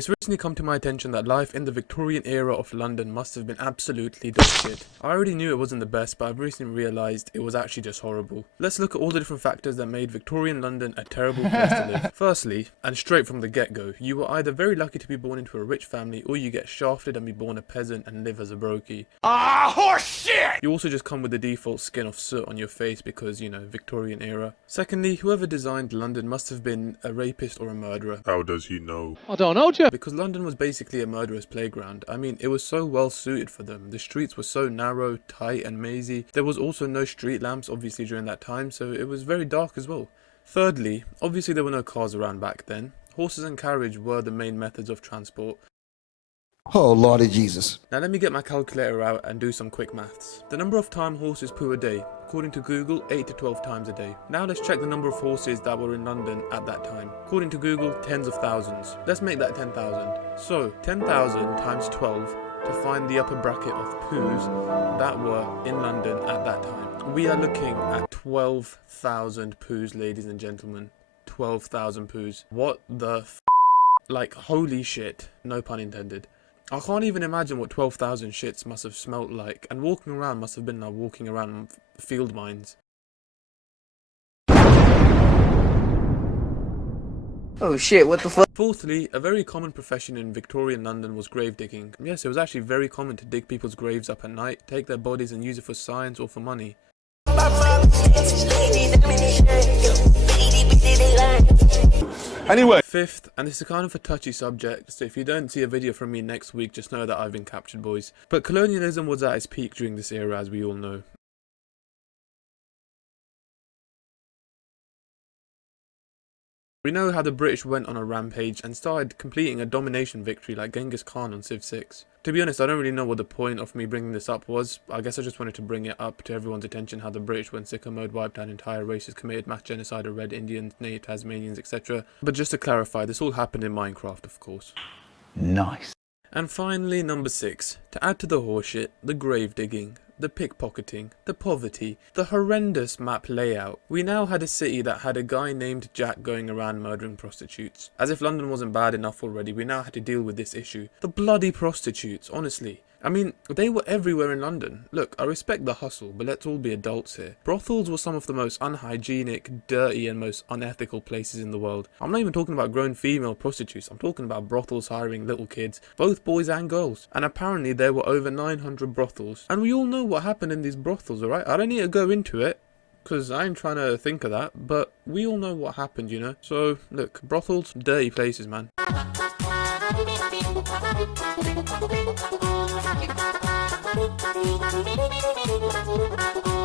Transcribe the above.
It's recently come to my attention that life in the Victorian era of London must have been absolutely dog shit. I already knew it wasn't the best, but I've recently realised it was actually just horrible. Let's look at all the different factors that made Victorian London a terrible place to live. Firstly, and straight from the get-go, you were either very lucky to be born into a rich family, or you get shafted and be born a peasant and live as a brokey. Ah, horse shit! You also just come with the default skin of soot on your face because, you know, Victorian era. Secondly, whoever designed London must have been a rapist or a murderer. How does he know? I don't know, Jeff. Because London was basically a murderer's playground. I mean, it was so well suited for them. The streets were so narrow, tight and mazy. There was also no street lamps, obviously, during that time, so it was very dark as well. Thirdly, obviously there were no cars around back then. Horses and carriage were the main methods of transport. Oh, Lordy Jesus. Now let me get my calculator out and do some quick maths. The number of time horses poo a day. According to Google, 8 to 12 times a day. Now let's check the number of horses that were in London at that time. According to Google, tens of thousands. Let's make that 10,000. So, 10,000 times 12 to find the upper bracket of poos that were in London at that time. We are looking at 12,000 poos, ladies and gentlemen. 12,000 poos. What the f***? Like, holy shit. No pun intended. I can't even imagine what 12,000 shits must have smelt like, and walking around must have been like walking around field mines. Oh shit, what the fuck? Fourthly, a very common profession in Victorian London was grave digging. Yes, it was actually very common to dig people's graves up at night, take their bodies and use it for science or for money. Anyway. Fifth, and this is kind of a touchy subject, so if you don't see a video from me next week, just know that I've been captured, boys. But colonialism was at its peak during this era, as we all know. We know how the British went on a rampage and started completing a domination victory like Genghis Khan on Civ 6. To be honest, I don't really know what the point of me bringing this up was. I guess I just wanted to bring it up to everyone's attention how the British went sicko mode, wiped out entire races, committed mass genocide of Red Indians, native Tasmanians, etc. But just to clarify, this all happened in Minecraft, of course. Nice. And finally, number 6. To add to the horseshit, the grave digging, the pickpocketing, the poverty, the horrendous map layout. We now had a city that had a guy named Jack going around murdering prostitutes. As if London wasn't bad enough already, we now had to deal with this issue. The bloody prostitutes, honestly. I mean, they were everywhere in London. Look, I respect the hustle, but let's all be adults here. Brothels were some of the most unhygienic, dirty and most unethical places in the world. I'm not even talking about grown female prostitutes, I'm talking about brothels hiring little kids, both boys and girls. And apparently there were over 900 brothels. And we all know what happened in these brothels, alright? I don't need to go into it, because I ain't trying to think of that, but we all know what happened, you know? So, look, brothels, dirty places, man. Thank you.